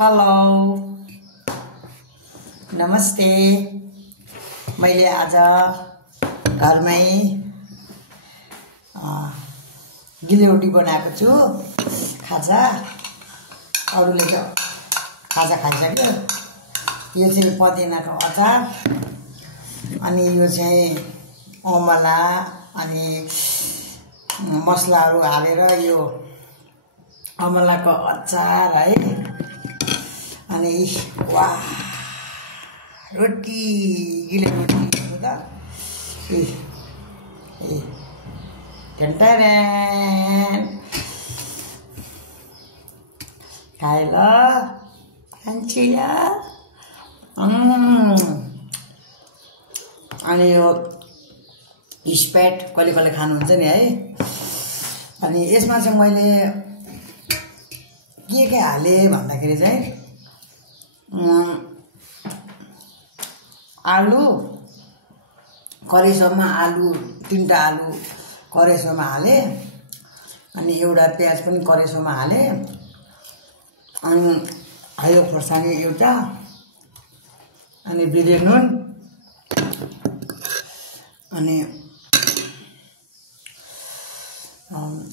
Hello नमस्ते। मैले आज घरमै गिलोटी बनाएको छु खाजा। अरूले त खाजा खाइसक्यो। यो चाहिँ पदिनाको अचार अनि यो चाहिँ अमला अनि मसलाहरू हालेर यो अमलाको अचार है। अनि वाह रोटी गिलो रोटी त खाए ल खान्छु या। अनि यो स्प्राइट कहिले कहिले खानुहुन्छ नि है। अनि यसमा चाहिँ मैले के हाले भन्दाखेरि चाहिँ आलु करेसोमा आलु 3टा आलु करेसोमा हाले अनि एउटा प्याज पनि करेसोमा हाले अनि हरियो खोर्सानी एउटा अनि बिरे नुन अनि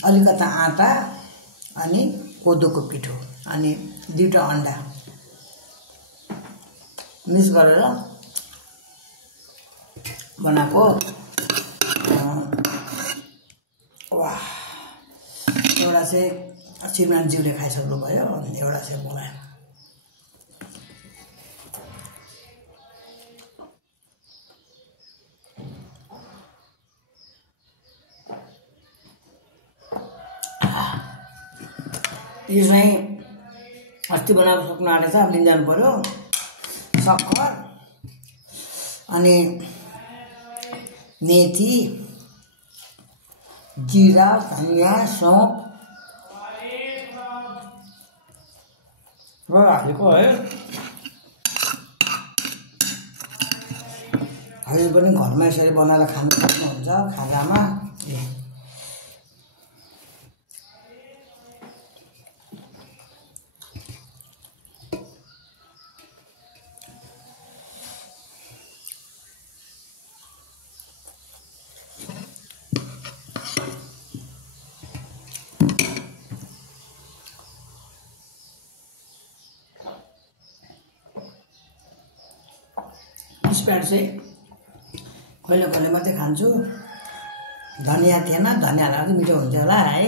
अलिकता आटा अनि कोदोको पिठो अनि 2टा अन्डा मिक्स गरेर बनाएको। वाह एउटा चाहिँ श्रीमानज्यूले खाइसक्नु भयो अनि एउटा चाहिँ मलाई। यो चाहिँ अस्ति बनाएको सक्नु आँटेछ, अब लिन जानु पर्यो। सक्खर अनि मेथी जिरा धनिया सौंफ हालेको है। अहिले पनि घरमा यसरी बनाएर खानु सक्नुहुन्छ खाजामा। स्प्राइट चाहिँ कहिले कहिले मात्रै खान्छु। धनिया थिएन, धनिया हाल्दा मिठो हुन्छ होला है।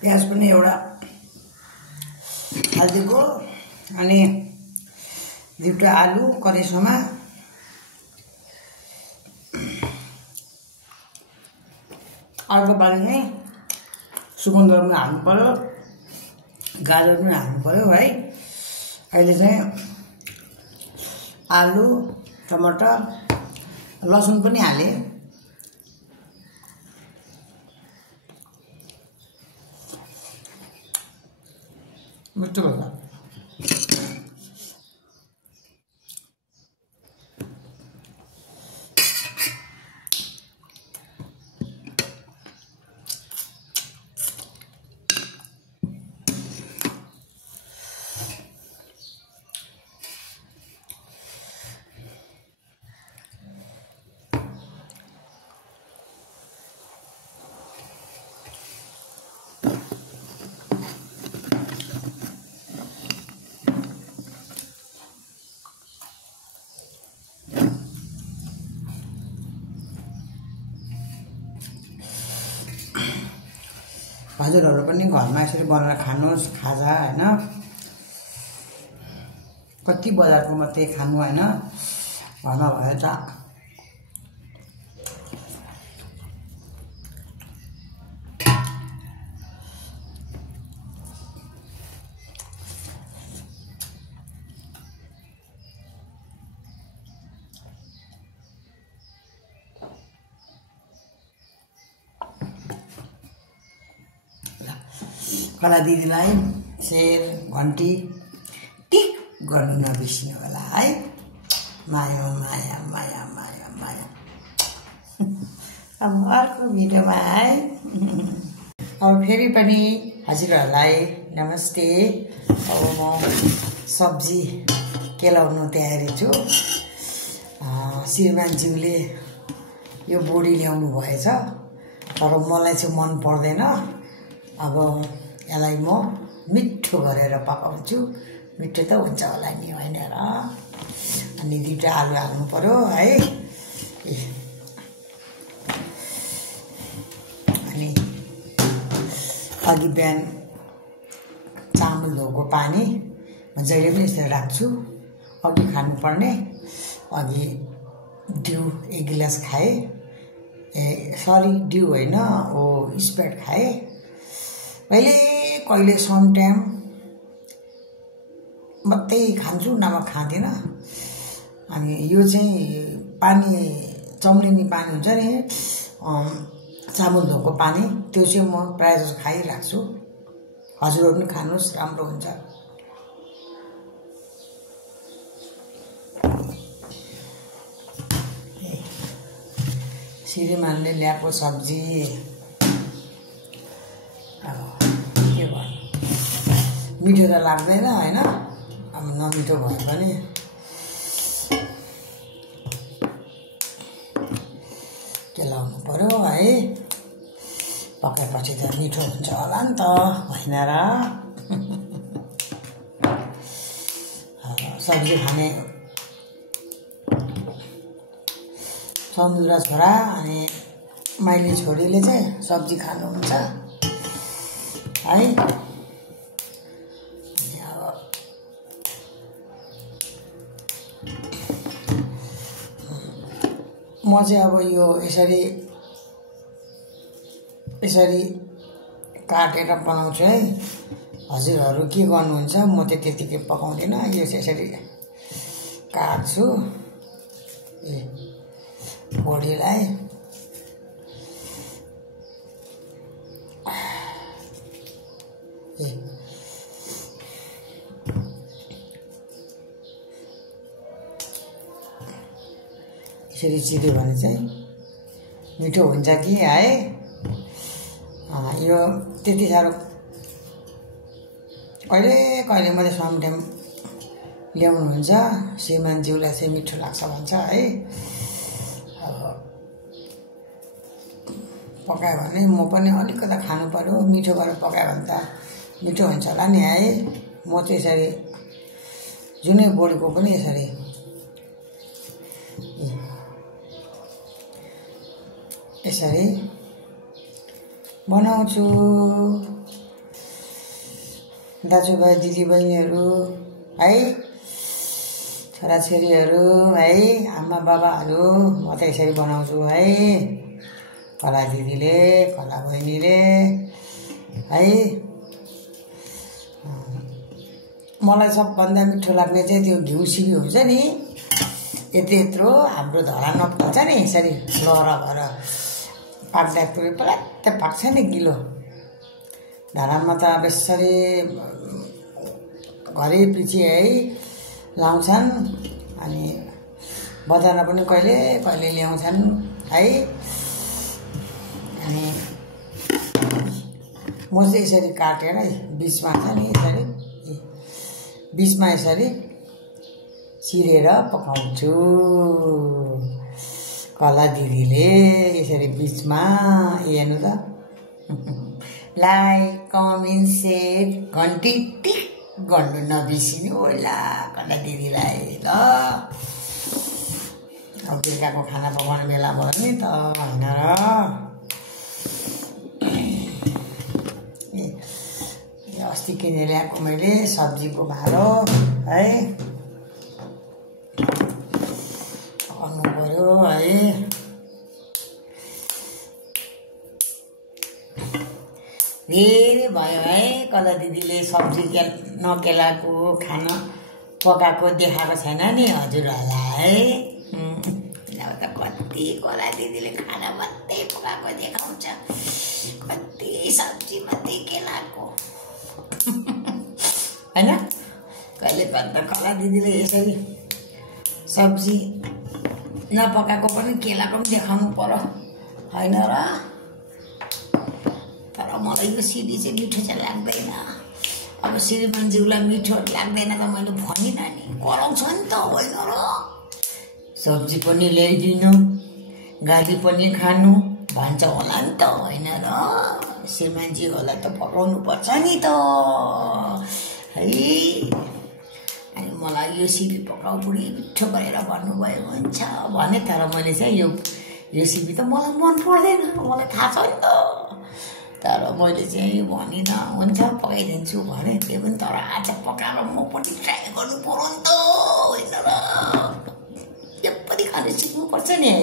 प्याज पनि एउटा हालिदिएको अनि 2टा आलु करेसोमा अर्को पालि चाहिँ सुकुन्दर पनि हाल्नु पर्यो, गाजर पनि हाल्नु पर्यो है। अहिले चाहिँ आलु टमाटर लसुन पनि हाले। मिठो भयो। हजुरहरु पनि घरमा यसरी बनाएर खानुहोस् खाजा हैन। कति बजारको मात्रै खानु हैन, घरमा भए त कला दिदीलाई सेयर घन्टी टिक गर्नु नबिर्सिनु होला है। माया माया माया माया माया। अब अर्को भिडियोमा है। अब फेरि पनि हजुरहरूलाई नमस्ते। अब म सब्जी केलाउनु तयारी छु। श्रीमानज्यूले यो बोडी ल्याउनु भएछ, तर मलाई चाहिँ मन पर्दैन। अब यसलाई म मिठो गरेर पकाउँछु। मिठो त हुन्छ होला नि, होइन र? अनि 2टा आलु हाल्नु पर्यो है। अनि अघि बिहान चामल धोएको पानी म जहिले पनि यसरी राख्छु। अघि खानुपर्ने, अघि डिउ 1 गिलास खाएँ। सरी डिउ होइन, स्प्राइट खाएँ। कहिले सम टाइम मात्रै खान्छु, नभए खाँदिनँ। अनि यो चाहिँ पानी चम्लिने पानी हुन्छ नि, चामल धोएको पानी, त्यो चाहिँ म प्रायः जस्तो खाइराख्छु। हजुरहरू पनि खानुहोस्, राम्रो हुन्छ। श्रीमानले ल्याएको सब्जी अब के गर्नु, मिठो त लाग्दैन होइन। अब नमिठो भयो भने केलाउनु पर्यो है। पकाएपछि त मिठो हुन्छ होला नि त, होइन र? सब्जी खाने समुद्र छोरा अनि माइली छोरीले चाहिँ सब्जी खानुहुन्छ है। अब म चाहिँ अब यो यसरी काटेर बनाउँछु है। हजुरहरू के गर्नुहुन्छ? म त त्यतिकै पकाउँदिनँ। यो चाहिँ यसरी काट्छु बोडीलाई। यसरी चिर्यो भने चाहिँ मिठो हुन्छ कि है। यो त्यति साह्रो कहिले मात्रै सम टाइम ल्याउनुहुन्छ। श्रीमानज्यूलाई चाहिँ मिठो लाग्छ भन्छ है। अब पकायो भने म पनि अलिकति खानु पर्यो। मिठो गरेर पकायो भने त मिठो हुन्छ होला नि है। म चाहिँ यसरी जुनै बोडीको पनि यसरी बनाउँछु। दाजुभाइ दिदीबहिनीहरू है, छोराछोरीहरू है, आमा बाबाहरू, म त यसरी बनाउँछु है। कला दिदीले, कला बहिनीले है। मलाई सबभन्दा मिठो लाग्ने चाहिँ त्यो घिउ सिबी हुन्छ नि, यत्रो हाम्रो धरानमा फल्छ नि, यसरी लहरा भएर पाक्दाखेरि पलात्त पाक्छ नि गिलो। धरानमा त अब यसरी घरै पछि है लाउँछन्। अनि बजारमा पनि कहिले ल्याउँछन् है। अनि म चाहिँ यसरी काटेर बिचमा छ नि, बिचमा यसरी चिरेर पकाउँछु। कला दिदीले यसरी बिचमा हेर्नु त। लाइक कमेन्ट सेयर घन्टी टिक गर्नु नबिर्सिनु होला कला दिदीलाई ल। अब बेलुकाको खाना पकाउने बेला भयो नि त, होइन र? अस्ति किनेर ल्याएको मैले सब्जीको भारो है, पकाउनु पर्यो है। धेरै भयो है। कला दिदीले सब्जी नकेलाको खाना पकाएको देखाएको छैन नि हजुरहरूलाई। अब त कति कला दिदीले खाना मात्रै पकाएको देखाउँछ, कति सब्जी मात्रै केलाको। हैन। कहिले भन्दा कला दिदीले यसरी सब्जी नपकाएको पनि केलाको पनि देखाउनु पर्यो हैन र। तर मलाई यो सिडी चाहिँ मिठो चाहिँ लाग्दैन। अब श्रीमानज्यूलाई मिठो लाग्दैन त मैले भनिनँ नि, कराउँछ नि त होइन र। सब्जी पनि ल्याइदिनु, गाली पनि खानु भन्छ होला नि त होइन र। श्रीमानज्यूहरूलाई त पकाउनु पर्छ नि त है। अनि मलाई यो सिबी पकाउ बुढी मिठो गरेर भन्नुभयो हुन्छ भने, तर मैले चाहिँ यो सिबी त मलाई मन पर्दैन, मलाई थाहा छ नि त। तर मैले चाहिँ भनिनँ हुन्छ पकाइदिन्छु भने, त्यो पनि तर आज पकाएर म पनि ट्राई गर्नु पर्यो नि त होइन र। यो पनि खानु सिक्नुपर्छ नि है।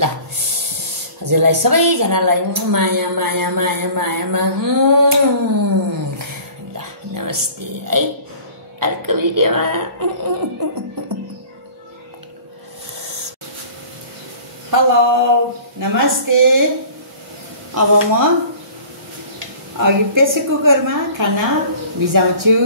ल हजुरलाई सबैजनालाई माया माया माया मायामा ल नमस्ते है। अर्को भिडियोमा हेलो नमस्ते। अब म अघि प्रेसर कुकरमा खाना भिजाउँछु।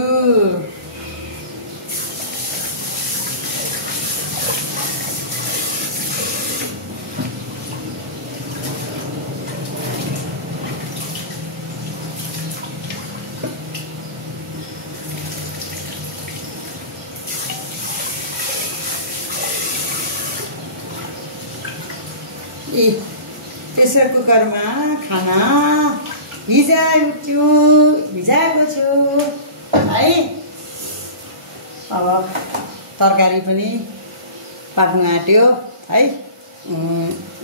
प्रेसर कुकरमा खाना भिजाएको छु है। अब तरकारी पनि पाक्न आँट्यो है।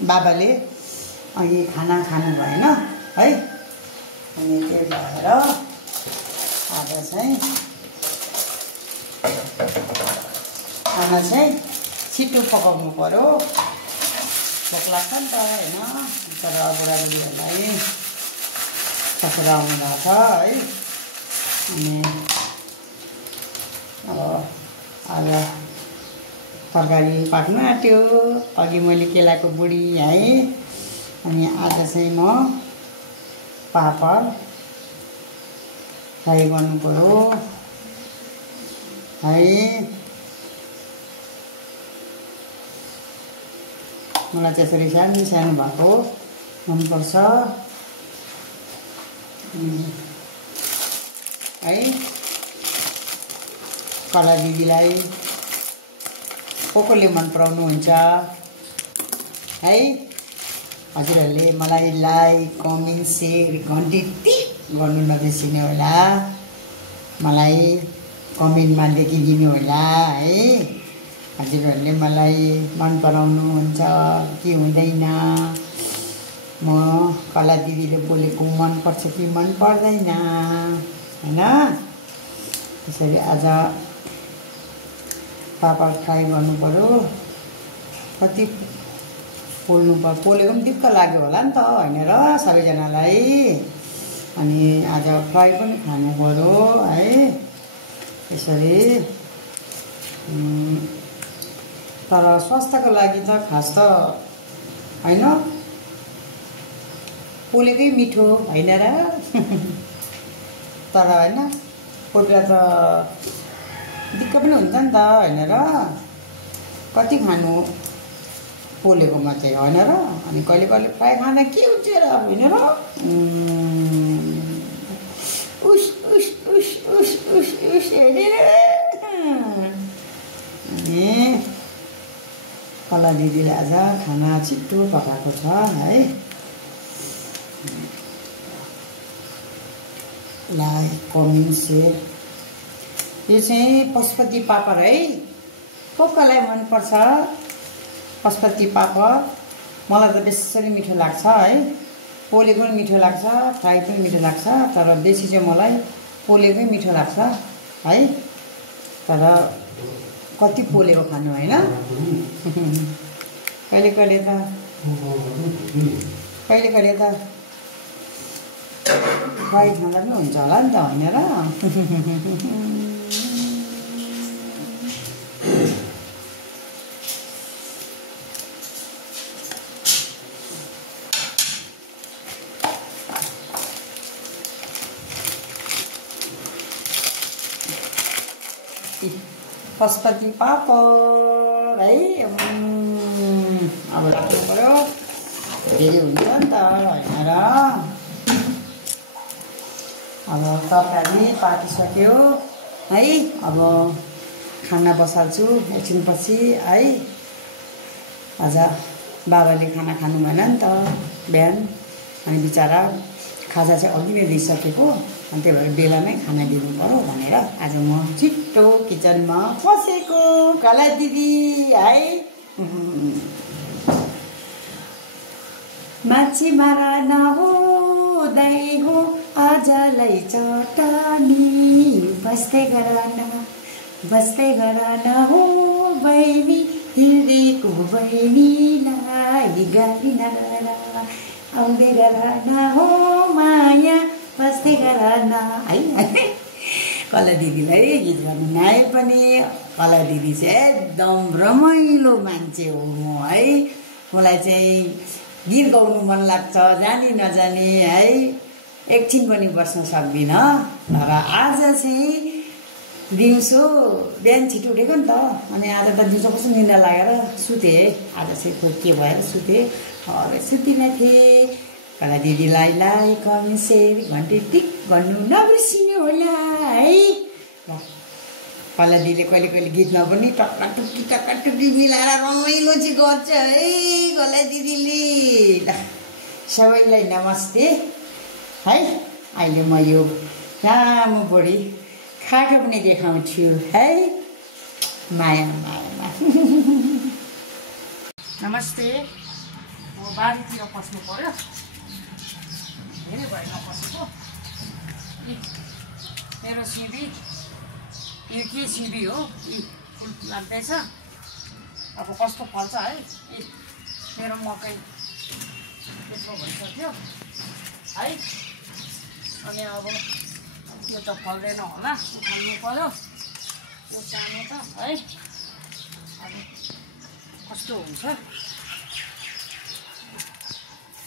बाबाले अघि खाना खानु भएन है, अनि त्यही भएर आज चाहिँ खाना चाहिँ छिटो पकाउनु पर्यो। भोक लाग्छ नि त होइन। तर बुढाबुढीहरूलाई ससुरा आउनु भएको छ है। अनि अब आज तरकारी पाक्नु आँट्यो। अघि मैले केलाको बुढी है, अनि आज चाहिँ म पापड फ्राई गर्नु पर्यो है। मलाई त्यसरी सानो सानो भएको मनपर्छ है। कला दिदीलाई कसले मन पराउनुहुन्छ है। हजुरहरूले मलाई लाइक कमेन्ट सेयर घन्टी टिक गर्नु नबिर्सिनु होला। मलाई कमेन्टमा लेखिदिनु होला है। हजुरहरूले मलाई मन पराउनुहुन्छ कि हुँदैन, म कला दिदीले बोलेको मन पर्छ कि मन पर्दैन हैन। त्यसरी आज पापड फ्राई गर्नु पर्यो। कति पोल्नु पर्यो, पोलेको पनि दिक्क लाग्यो होला नि त होइन र सबैजनालाई। अनि आज फ्राई पनि खानु पर्यो है। त्यसरी तर स्वास्थ्यको लागि त खास त होइन, पोलेकै मिठो होइन र। तर होइन कोही बेला त दिक्क पनि हुन्छ नि त होइन र। कति खानु पोलेकोमा चाहिँ होइन र। अनि कहिले कहिले फ्राई खाना के हुन्छ र होइन र। उस उस उस उस उस उस हेरेर अनि कला दिदीले आज खाना छिटो पकाएको छ है। Like comment share. यो चाहिँ पशुपति पापड है। कसलाई मनपर्छ पशुपति पापड? मलाई त बेसरी मिठो लाग्छ है। पोलेको पनि मिठो लाग्छ, फ्राई पनि मिठो लाग्छ, तर बेसी चाहिँ मलाई पोलेकै मिठो लाग्छ है। तर कति पोलेको खानु होइन। कहिले कहिले त फ्राई खाँदा पनि हुन्छ होला नि त होइन र। पशुपति पापड है। अब राख्नु पर्यो, धेरै हुन्छ नि त होइन र। अब तरकारी पाकिसक्यो है। अब खाना बसाल्छु एकछिनपछि है। आज बाबाले खाना खानु भएन नि त बिहान, अनि बिचरा खाजा चाहिँ अघि नै दिइसकेको, अनि त्यही भएर बेलामै खाना दिनु पर्यो भनेर आज म छिट्टो किचनमा पसेको। कला दिदी है। माछी मारा नहुँदै हो आजलाई चटानी, बस्दै गराना हो बहिनी, हिँडेको बहिनीलाई गाली नगर, आउँदै गराना हो माया, बस्दै गराना है। कला दिदीलाई गीत गर्नु नआए पनि कला दिदी चाहिँ एकदम रमाइलो मान्छे हो म है। मलाई चाहिँ गीत गाउनु मन लाग्छ, जानी नजानी है, एकछिन पनि बस्न सक्दिनँ। तर आज चाहिँ दिउँसो बिहान छिटो उठेको नि त, अनि आज त दिउँसो कस्तो निन्द्रा लागेर सुतेँ है। आज चाहिँ खोइ के भएर सुतेँ, अरे सुतिनँ थिएँ। कला दिदीलाई लाइक कमेन्ट सेयर घन्टी टिक भन्नु नबिर्सिनु होला है। कला दिदीले कहिले कहिले गीतमा पनि टक्का टुक्की मिलाएर रमाइलो चाहिँ गर्छ है कला दिदीले। ल सबैलाई नमस्ते है। अहिले म यो लामो बढी खाटो पनि देखाउँछु है। माया नमस्ते। म बारीतिर पस्नु पर्यो, धेरै भयो नपसेको। मेरो सिमी यो के सिमी हो, फुल लाग्दैछ। अब कस्तो फल्छ है। मेरो मकै त्यसो भइसक्यो है। अनि अब यो त फल्दैन होला, उखाल्नु पर्यो यो सानो त है। अब कस्तो हुन्छ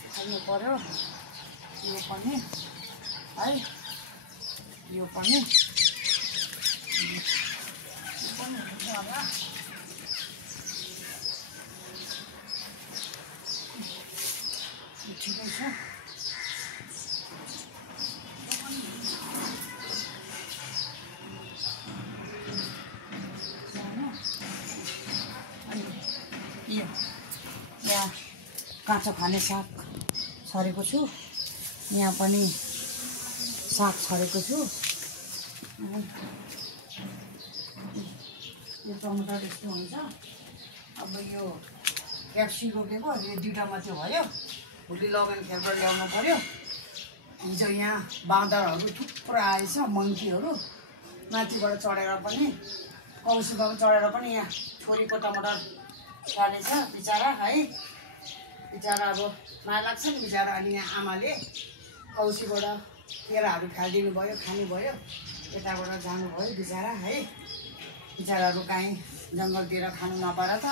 उखाल्नु पर्यो। यो पनि है, यो पनि हुन्छ होला। ठिकै छ। यहाँ काँचो खाने साग छरेको छु, यहाँ पनि साग छरेको छु। यो टमाटर यस्तो हुन्छ। अब यो क्याप्सिकम रोपेको, यो दुईवटा मात्रै भयो। भोलि लगन खेलबाट ल्याउनु पर्यो। हिजो यहाँ बाँदरहरू थुप्रो आएछ, मङ्कीहरू माथिबाट चढेर पनि, कौशीबाट चढेर पनि यहाँ छोरीको टमाटर फालेछ बिचरा है। बिचरा अब माया लाग्छ नि बिचरा। अनि यहाँ आमाले कौशीबाट केराहरू फालिदिनु भयो, खानु भयो, यताबाट जानुभयो बिचरा है। बिचराहरू काहीँ जङ्गलतिर खानु नपाएर त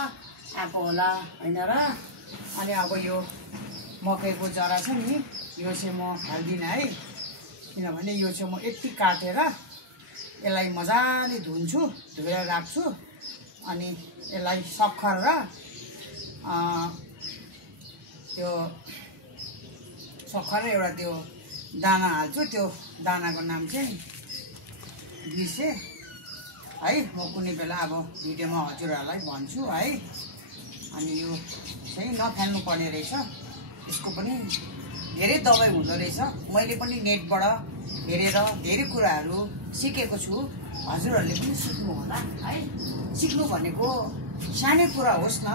आएको होला होइन र। अनि अब यो मकैको जरा छ नि, यो चाहिँ म फाल्दिनँ है। किनभने यो चाहिँ म यति काटेर यसलाई मजाले धुन्छु, धोएर राख्छु। अनि यसलाई सक्खर र त्यो सक्खर र एउटा त्यो दाना हाल्छु। त्यो दानाको नाम चाहिँ बिर्सेँ है। म कुनै बेला अब भिडियोमा हजुरहरूलाई भन्छु है। अनि यो चाहिँ नफाल्नु पर्ने रहेछ, यसको पनि धेरै दबाई हुँदो रहेछ। मैले पनि नेटबाट हेरेर धेरै कुराहरू सिकेको छु। हजुरहरूले पनि सिक्नु होला है। सिक्नु भनेको सानै कुरा होस् न,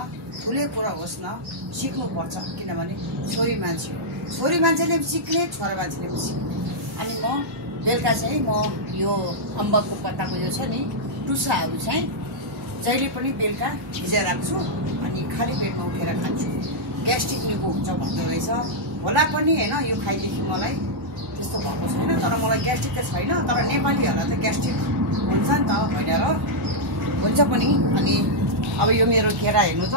ठुलै कुरा होस् न, सिक्नुपर्छ। किनभने छोरी मान्छे हो, छोरी मान्छेले पनि सिक्ने, छोरा मान्छेले पनि सिक्ने। अनि म बेलुका चाहिँ म यो अम्बकको पत्ताको यो छ नि टुसाहरू चाहिँ जहिले पनि बेलुका भिजाइ राख्छु। अनि खाली पेटमा उठेर खान्छु। ग्यास्ट्रिक निको हुन्छ भन्दो रहेछ, होला पनि होइन। यो खाइदेखि मलाई त्यस्तो भएको छैन, तर मलाई ग्यास्ट्रिक त छैन। तर नेपालीहरूलाई त ग्यास्ट्रिक हुन्छ नि त होइन र, हुन्छ पनि। अनि अब यो मेरो केरा हेर्नु त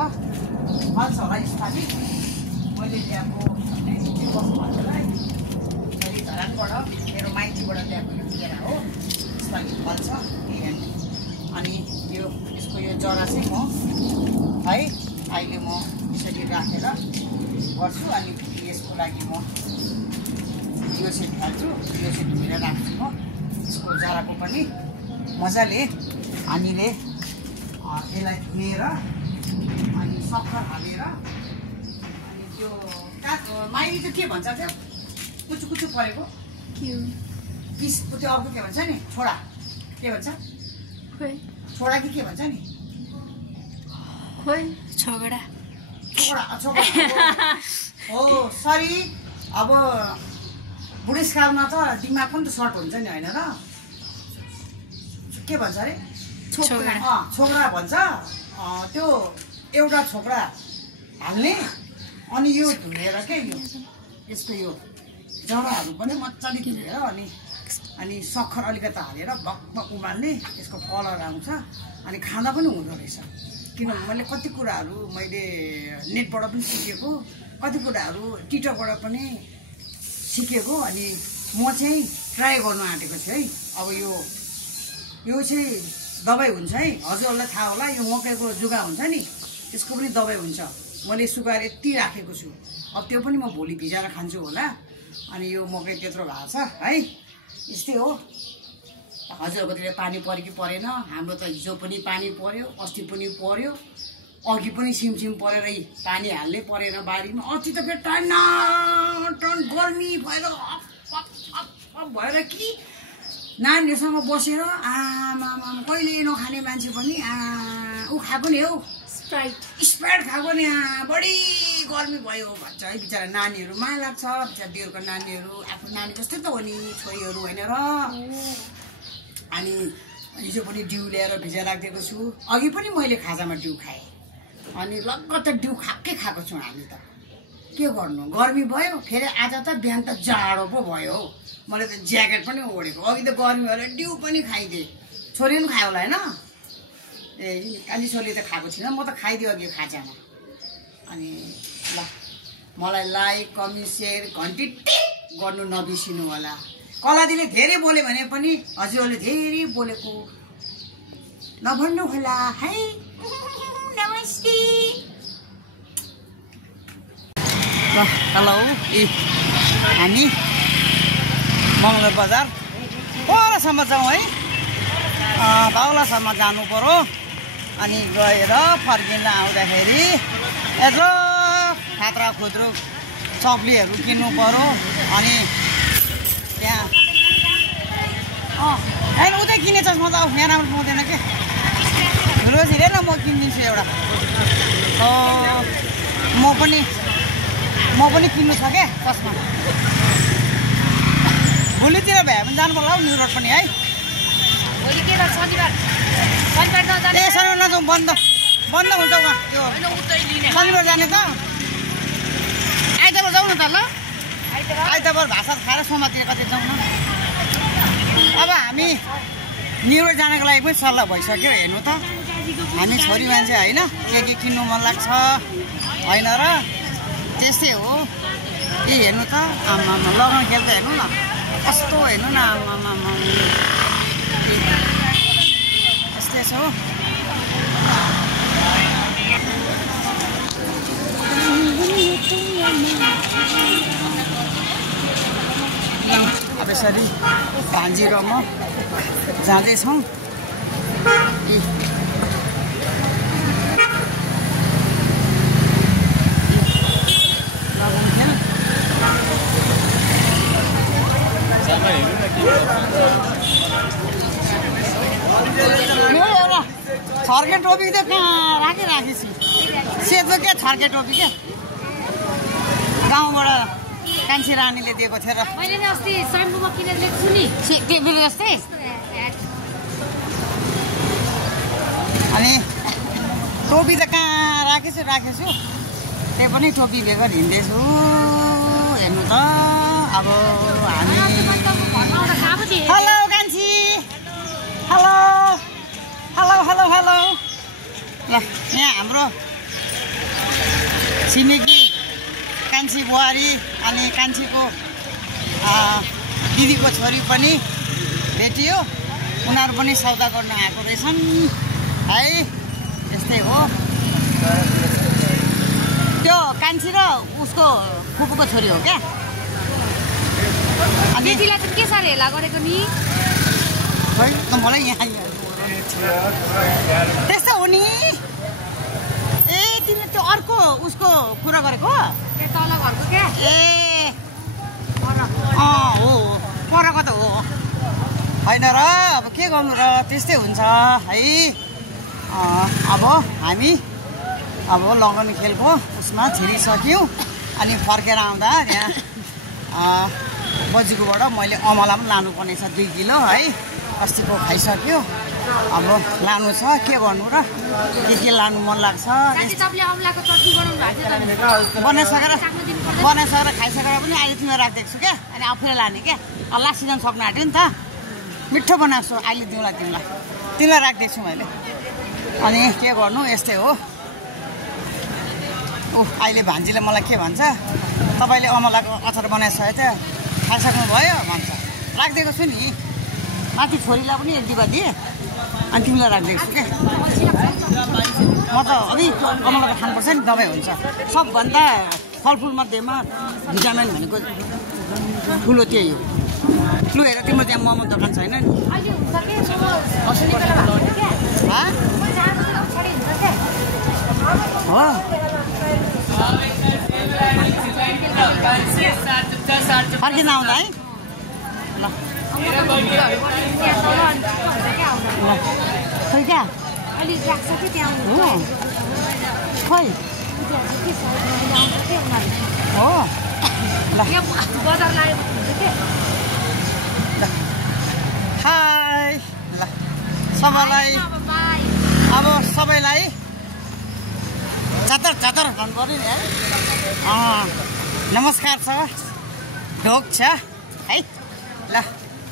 फल्छ होला यसपालि। मैले ल्याएको मैले धरानबाट मेरो माइतीबाट ल्याएको यो केरा हो, यसपालि फल्छ। अनि यो यसको यो जरा चाहिँ म है अहिले म यसरी राखेर गर्छु। अनि यसको लागि म यो चाहिँ हाल्छु, यो चाहिँ धुएर राख्छु म। यसको जराको पनि मजाले हामीले यसलाई धुएर अनि सक्खर हालेर अनि त्यो माइली चाहिँ के भन्छ त्यो कुचु कुचु परेको पिस त्यो अर्को के भन्छ नि छोडा के भन्छ छोडा कि के भन्छ नि छोगडा हो सरी। अब बुढेसकालमा त दिमाग पनि त सर्ट हुन्छ नि होइन र के भन्छ अरे छोक्रा भन्छ त्यो एउटा छोक्रा हाल्ने अनि यो धुएर के यसको यो जराहरू पनि मजाले धुएर अनि सक्खर अलिकति हालेर भक्क उमाल्ने यसको कलर आउँछ अनि खाँदा पनि हुँदो रहेछ। किनभने मैले कति कुराहरू मैले नेटबाट पनि सिकेको, कति कुराहरू टिटरबाट पनि सिकेको। अनि म चाहिँ ट्राई गर्नु आँटेको छु है। अब यो चाहिँ दबाई हुन्छ है, हजुरहरूलाई थाहा होला। यो मकैको जुगा हुन्छ नि त्यसको पनि दबाई हुन्छ। मैले सुकाएर यति राखेको छु, अब त्यो पनि म भोलि भिजाएर खान्छु होला। अनि यो मकै त्यत्रो भएको छ है, यस्तै हो। हजुरहरूकोतिर पानी पऱ्यो कि परेन? हाम्रो त हिजो पनि पानी पर्यो, अस्ति पनि पर्यो, अघि पनि सिमसिम परेर पानी हाल्नै परेन बारीमा। अस्ति त फेरि टन गर्मी भएर कि नानीहरूसँग बसेर आमा कहिले नखाने मान्छे पनि ऊ खाएको नि हौ स्प्राइट खाएको नि बढी गर्मी भयो भन्छ है। बिचरा नानीहरू माया लाग्छ, बिचरा देउरको नानीहरू आफ्नो नानी जस्तै त हो नि छोरीहरू होइन र। अनि हिजो पनि डिउ ल्याएर भिजा राखिदिएको छु। अघि पनि मैले खाजामा डिउ खाएँ अनि लगत्त डिउ खाएको छु हामी त। के गर्नु, गर्मी भयो फेरि आज त बिहान त जाडो पो भयो हौ। मैले त ज्याकेट पनि ओढेको, अघि त गर्मी भएर डिउ पनि खाइदिएँ। छोरीले पनि खायो होला होइन? ए काली छोरीले त खाएको छैन, म त खाइदिएँ अघि खाजामा। अनि ल मलाई लाइक कमेन्ट सेयर घन्टी टिक गर्नु नबिर्सिनु होला। कलादीले धेरै बोल्यो भने पनि हजुरहरूले धेरै बोलेको नभन्नु होला है। नमस्ते। ल हेलो, हामी मङ्गलबार बजार परसम्म जाउँ है, बाहुलासम्म जानु पर्यो। अनि गएर फर्किँदा आउँदाखेरि यसो खात्रा खुद्रो चक्लीहरू किन्नु पर्यो। अनि त्यहाँ होइन उतै किनेछ म त यहाँ राम्रो पाउँदैन के रोज हेरेन म किनिदिन्छु एउटा। म पनि किन्नु छ क्या चस्मा। भोलितिर भए पनि जानु पर्ला हौ न्यु रोड पनि है। शनिबार नजाउँ, बन्द हुन्छ उहाँ त्यो शनिबार जाने त। आइतबार जाउँ न त ल, आइतबार भाषा खाएर सोमबारतिर कति जाउँ न। अब हामी न्यु रोड जानको लागि पनि सल्लाह भइसक्यो। हेर्नु त हामी छोरी मान्छे होइन, के किन्नु मन लाग्छ होइन र, त्यस्तै हो। ए हेर्नु त आमा लगाउनु खेल त हेर्नु न कस्तो, हेर्नु न आमा यस्तै छ हो। अब यसरी भान्जी र म जाँदैछौँ। छर्के टोपी त कहाँ राखेछु, सेतो क्या छर्के टोपी क्या गाउँबाट कान्छी रानीले दिएको थियो र मैले अस्ति साम्बुमा किनेर ल्याएको छु नि के बिल जस्तै। अनि टोपी त कहाँ राखेछु त्यही पनि टोपी लिएर हिँड्दैछु। हेर्नु त अब हामी हेलो कान्छी, हेलो ल यहाँ हाम्रो छिमेकी कान्छी बुहारी अनि कान्छीको दिदीको छोरी पनि भेटियो। उनीहरू पनि सौदा गर्न आएको रहेछन् है। यस्तै हो। त्यो कान्छी र उसको फुपूको छोरी हो क्या। अनि दिदीलाई चाहिँ के साह्रो हेला गरेको नि? खै त मलाई यहाँ त्यस्तो हो नि। ए तिमीले त्यो अर्को उसको कुरा गरेको? त्यो तल घरको क्या? ए हो परको त हो होइन र। अब के गर्नु र, त्यस्तै हुन्छ है। अब हामी लगाउने खेलको उसमा छिरिसक्यौँ। अनि फर्केर आउँदा यहाँ बजीकोबाट मैले अमला पनि लानुपर्ने छ 2 किलो है। अस्तिको खाइसक्यो, अब लानु छ। के गर्नु र, के लानु मन लाग्छ। बनाइसकेर खाइसकेर पनि अहिले तिमीलाई राखिदिएको छु क्या। अनि आफूले लाने क्या। लास्ट सिजन सक्नु आँट्यो नि त। मिठो बनाएको छु, अहिले दिउँला तिमीलाई राखिदिएको छु मैले। अनि के गर्नु, यस्तै हो। अहिले भान्जीले मलाई के भन्छ, तपाईँले अमलाको अचार बनाइसकेको थियो, खाइसक्नु भयो भन्छ। राखिदिएको छु नि, माथि छोरीलाई पनि 1 डिब्बा दिएँ। अनि तिमीलाई राखिदिएको छु क्या। म त अघि अमला त खानुपर्छ नि, दबाई हुन्छ। सबभन्दा फलफुल मध्येमा भिटामिन भनेको ठुलो त्यही हो। लु हेर, तिम्रो त्यहाँ मोमो दोकान छैन नि? हो फर्किन आउँदा है। ल खै क्या खै हो। ल हाई। ल सबैलाई अब सबैलाई चातर भन्नु पर्यो नि है। नमस्कार छ, ढोक छ है। ल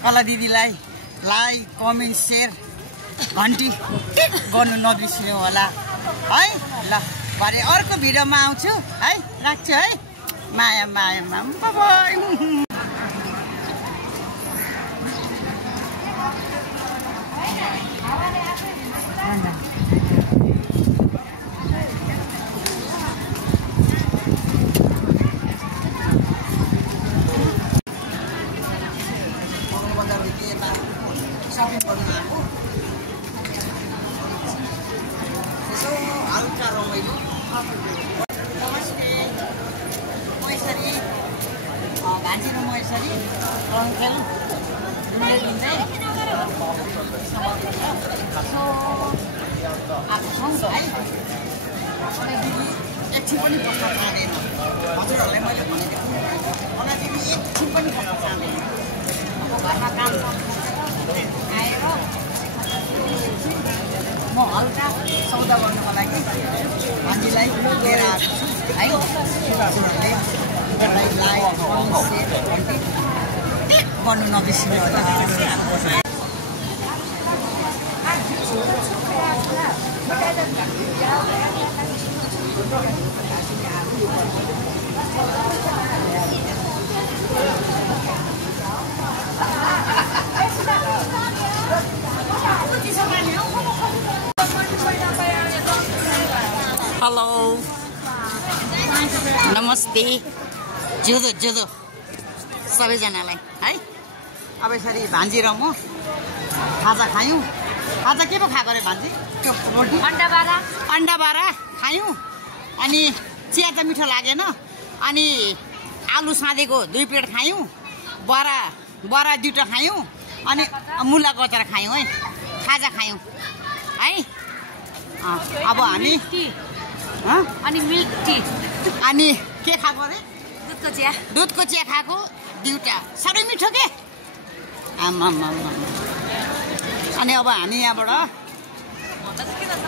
कला दिदीलाई लाइक कमेन्ट सेयर घन्टी गर्नु नबिर्सिनु होला है। ल भरे अर्को भिडियोमा आउँछु है। राख्छु है। माया बाइ। सपिङ गर्नु आएको यसो हल्का रमाइलो। नमस्ते, म यसरी भान्जी र म यसरी रङ खेल लिँदै यसो आएको छौँ है। एकछिन पनि बस्न चाहँदैन। हजुरहरूलाई मैले भनेको थिएँ, मलाई तिमी एकछिन पनि बस्न चाहँदैन। अब घरमा काम आएर म हल्का सौदा गर्नको लागि भान्जीलाई लिएर आएको छु है। हजुरहरूले लाइक सेयर गर्नु नबिर्सिनु होला। हेलो नमस्ते, जुदो सबैजनालाई है। अब यसरी भान्जी र म खाजा खायौँ। खाजा के पो खाएको अरे भान्जी? त्यो रोटी अन्डा बारा खायौँ। अनि चिया त मिठो लागेन। अनि आलु साँधेको 2 प्लेट खायौँ। बरा 2टा खायौँ। अनि मुलाको अचार खायौँ है। खाजा खायौँ है। अब हामी अनि मिल्क टी अनि के खाएको अरे? दुधको चिया खाएको 2टा। साह्रै मिठो के। अनि अब हामी यहाँबाट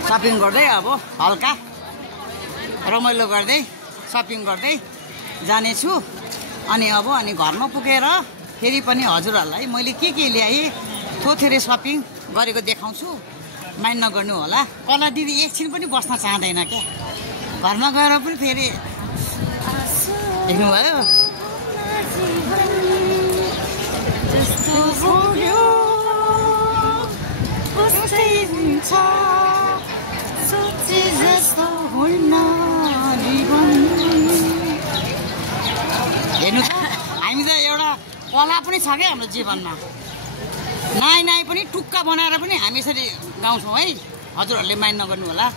सपिङ गर्दै अब हल्का रमाइलो गर्दै सपिङ गर्दै जानेछु। अनि घरमा पुगेर फेरि पनि हजुरहरूलाई मैले के ल्याएँ थोथेरै सपिङ गरेको देखाउँछु। माइन्ड नगर्नु होला। कला दिदी एकछिन पनि बस्न चाहँदैन क्या। घरमा गएर पनि फेरि देख्नुभयो हेर्नु त हामी त एउटा कला पनि छ क्या हाम्रो जीवनमा नाइ नाइ पनि टुक्का बनाएर पनि हामी यसरी गाउँछौँ है हजुरहरूले माइन्ड नगर्नु होला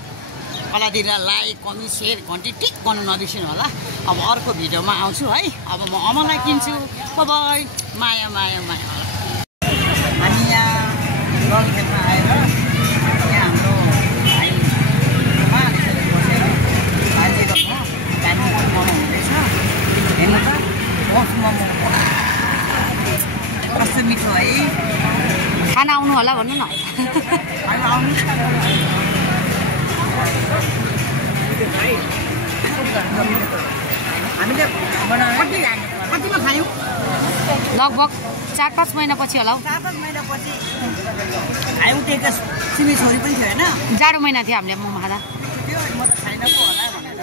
कलातिर लाइक कमेन्ट सेयर घन्टी टिक गर्नु नबिर्सिनु होला अब अर्को भिडियोमा आउँछु है अब म अमलाई किन्छु बाइ माया माया माया हामी यहाँ लङखेलमा आएर यहाँ हाम्रो भाइ यसरी बसेर भाइजीको जानु मोमो हुँदैछ हेर्नु त मोमो कस्तो मिठो है खाना आउनु होला भन्नु न हामीले कतिमा खायौँ लगभग 4-5 महिनापछि होला हौ 4-5 महिनापछि आइउटेको सिमी छोरी पनि थियो होइन जाडो महिना थियो हामीले मोमो खाँदा त्यो म त छैन पो होला भनेर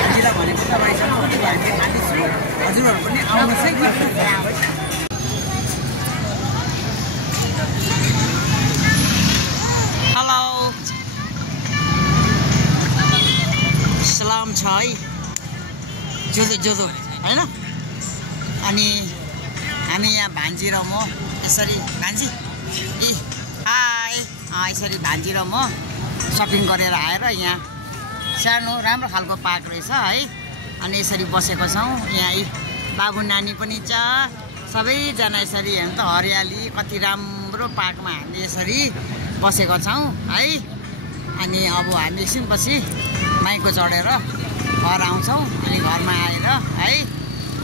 हामीलाई भनेको त रहेछ हामीले खाँदैछु हजुरहरू पनि आउनुहोस् है हेलो सलाम छ है जोदो जोदो होइन अनि हामी यहाँ भान्जी र म यसरी भान्जी हाई यसरी भान्जी र म सपिङ गरेर आएर यहाँ सानो राम्रो खालको पार्क रहेछ है अनि यसरी बसेको छौँ यहाँ बाबु नानी पनि छ सबैजना यसरी हेर्नु त हरियाली कति राम्रो पार्कमा हामीले यसरी बसेको छौँ है अनि अब हामी एकछिनपछि माइको चढेर घर आउँछौँ अनि घरमा आएर है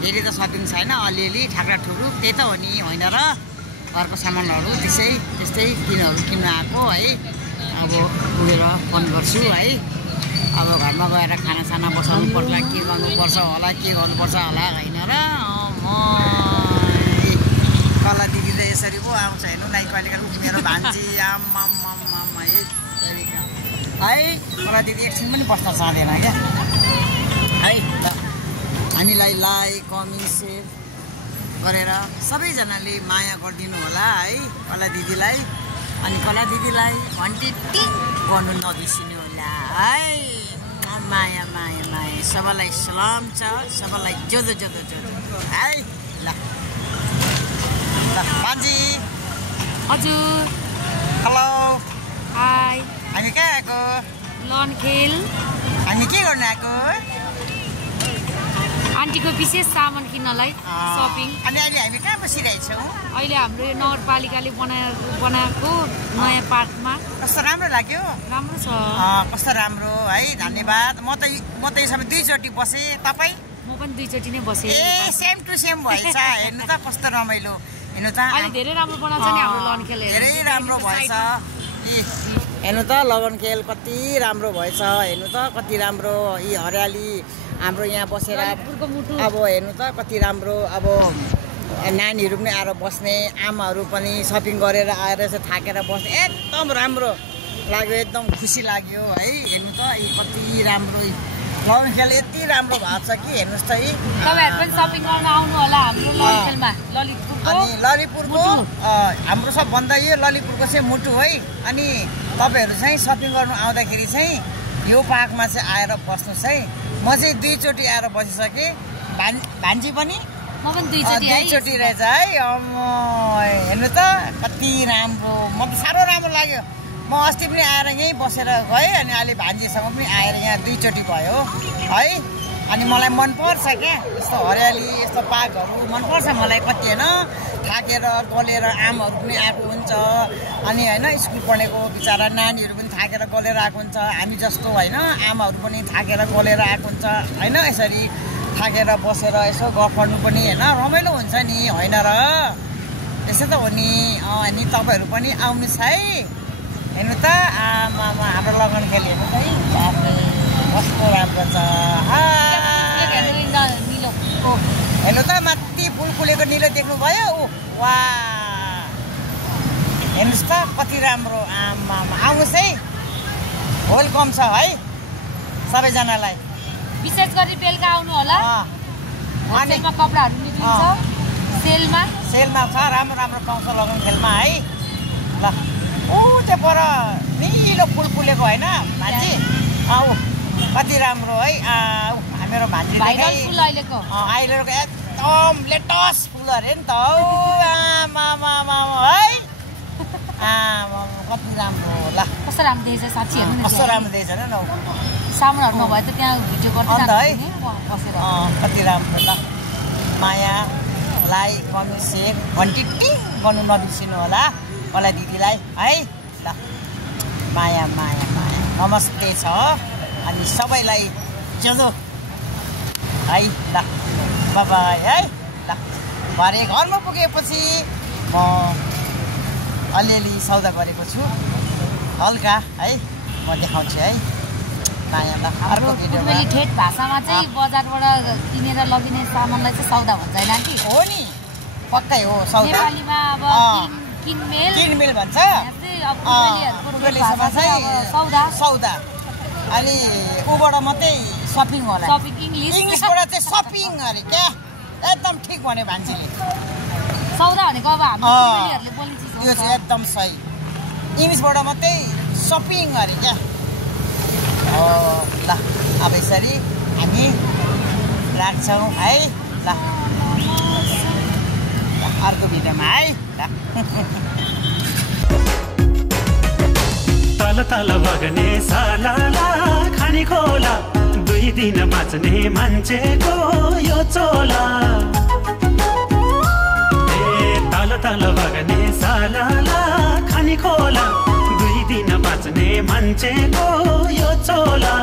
धेरै त सपिङ छैन अलिअलि ठाक्रा ठुक्रु त्यही त हो नि होइन र घरको सामानहरू त्यस्तै किन्नु आएको है अब उडेर बन्द गर्छु है अब घरमा गएर खानासाना बसाउनु पर्ला के गर्नुपर्छ होला के गर्नुपर्छ होला होइन र म कला दिदी त यसरी पो आउँछ हेर्नु नाइ कहिलेकाहीँ मेरो भान्जी आम्मा है कला दिदी एकछिन पनि बस्न चाहँदैन क्या है ल हामीलाई लाइक कमेन्ट सेयर गरेर सबैजनाले माया गरिदिनु होला है कला दिदीलाई अनि कला दिदीलाई घन्टी टिक गर्नु नबिर्सिनु होला है माया माया माया सबैलाई सलाम छ सबैलाई जोदो जोदो जोदो है ल भान्जी हजुर हेलो हाई हामी कहाँ आएको लनखेल हामी के गर्नु आएको आन्टीको विशेष सामान किन्नलाई सपिङ अनि अहिले हामी कहाँ बसिरहेछौँ अहिले हाम्रो यो नगरपालिकाले बनाएको नयाँ पार्कमा कस्तो राम्रो लाग्यो राम्रो छ कस्तो राम्रो है धन्यवाद म त यसमा 2 चोटि बसेँ तपाईँ म पनि 2 चोटि नै बसेँ ए सेम टु सेम भएछ हेर्नु त कस्तो रमाइलो हेर्नु त अहिले धेरै राम्रो बनाउँछ नि हाम्रो लनखेल धेरै राम्रो भएछ हेर्नु त लगनखेल कति राम्रो भएछ हेर्नु त कति राम्रो यी हरियाली हाम्रो यहाँ बसेर अब हेर्नु त कति राम्रो अब नानीहरू पनि आएर बस्ने आमाहरू पनि सपिङ गरेर आएर चाहिँ थाकेर बस्ने एकदम राम्रो लाग्यो एकदम खुसी लाग्यो है हेर्नु त यी कति राम्रो लगनखेल यति राम्रो भएको छ कि हेर्नुहोस् त तपाईहरु पनि सपिङ गर्न आउनु होला हाम्रो लगनखेलमा अनि ललितपुरको हाम्रो सबभन्दा यो ललितपुरको चाहिँ मुटु है अनि तपाईहरु चाहिँ सपिङ गर्नु आउँदाखेरि चाहिँ यो पार्कमा चाहिँ आएर बस्नुस् है म चाहिँ 2 चोटि आएर बसिसकेँ भान्जी पनि म पनि 2 चोटि रहेछ है हेर्नु त कति राम्रो म त साह्रो राम्रो लाग्यो म अस्ति पनि आएर यहीँ बसेर गएँ अनि अहिले भान्जीसँग पनि आएर यहाँ 2 चोटि भयो है अनि मलाई मनपर्छ क्या यस्तो हरियाली यस्तो पार्कहरू मनपर्छ मलाई कति होइन थाकेर गलेर आमहरू पनि आएको हुन्छ अनि होइन स्कुल पढेको बिचरा नानीहरू पनि थाकेर गलेर आएको हुन्छ हामी जस्तो होइन आमाहरू पनि थाकेर गलेर आएको हुन्छ होइन यसरी थाकेर बसेर यसो गफ गर्नु पनि होइन रमाइलो हुन्छ नि होइन र यसो त हो नि अनि तपाईँहरू पनि आउनुहोस् है हेर्नु त आमामा हाम्रो लगनखेल हेर्नु है कस्तो राम्रो छ हेर्नु त माथि फुल फुलेको निलो देख्नुभयो वा हेर्नुहोस् त कति राम्रो आमामा आउनुहोस् है वेलकम छ है सबैजनालाई विशेष गरी बेलुका आउनु होला अनि कपडाहरू निक्लिन्छ सेलमा छ राम्रो राम्रो पाउँछ लगनखेलमा है ल ऊ त्यो पर निलो फुल फुलेको होइन भान्जी आऊ कति राम्रो है हाम्रो भान्जीले अहिलेको अहिलेको एकदम लेटेस्ट फुलहरू नि त है कति राम्रो होला कस्तो राम्रो देखेछ साथी हेर्नु कस्तो राम्रो देखेछ न सामानहरू नभए त त्यहाँ भिडियो गर्दै है कति राम्रो ल मायालाई कमेन्ट सेयर घन्टी गर्नु नबिर्सिनु होला मलाई दिदीलाई है ल माया नमस्ते छ अनि सबैलाई जदो है ल बाई है ल भरे घरमा पुगेपछि म अलिअलि सौदा गरेको छु हल्का है म देखाउँछु है मायालाई अर्को भिडियोमा ठेट भाषामा चाहिँ बजारबाट किनेर लगिने सामानलाई चाहिँ सौदा भन्छ हैन कि हो नि पक्कै हो सौदा नेपालीमा अब किनमेल भन्छ सौदा अनि उबाट मात्रै सपिङ होला इङ्ग्लिसबाट चाहिँ सपिङ अरे क्या एकदम ठिक भन्यो भान्जीले सौदा भनेको अब हाम्रो बोल्ने चिज हो त्यो चाहिँ एकदम सही इङ्ग्लिसबाट मात्रै सपिङ अरे क्या ल अब यसरी हामी राख्छौँ है ल अर्को भिडियोमा है ल तल तल बग्ने सालाला खाने खोला 2 दिन बाँच्ने मान्छेको यो चोला तल तल बग्ने सालाला खाने खोला 2 दिन बाँच्ने मान्छेको यो चोला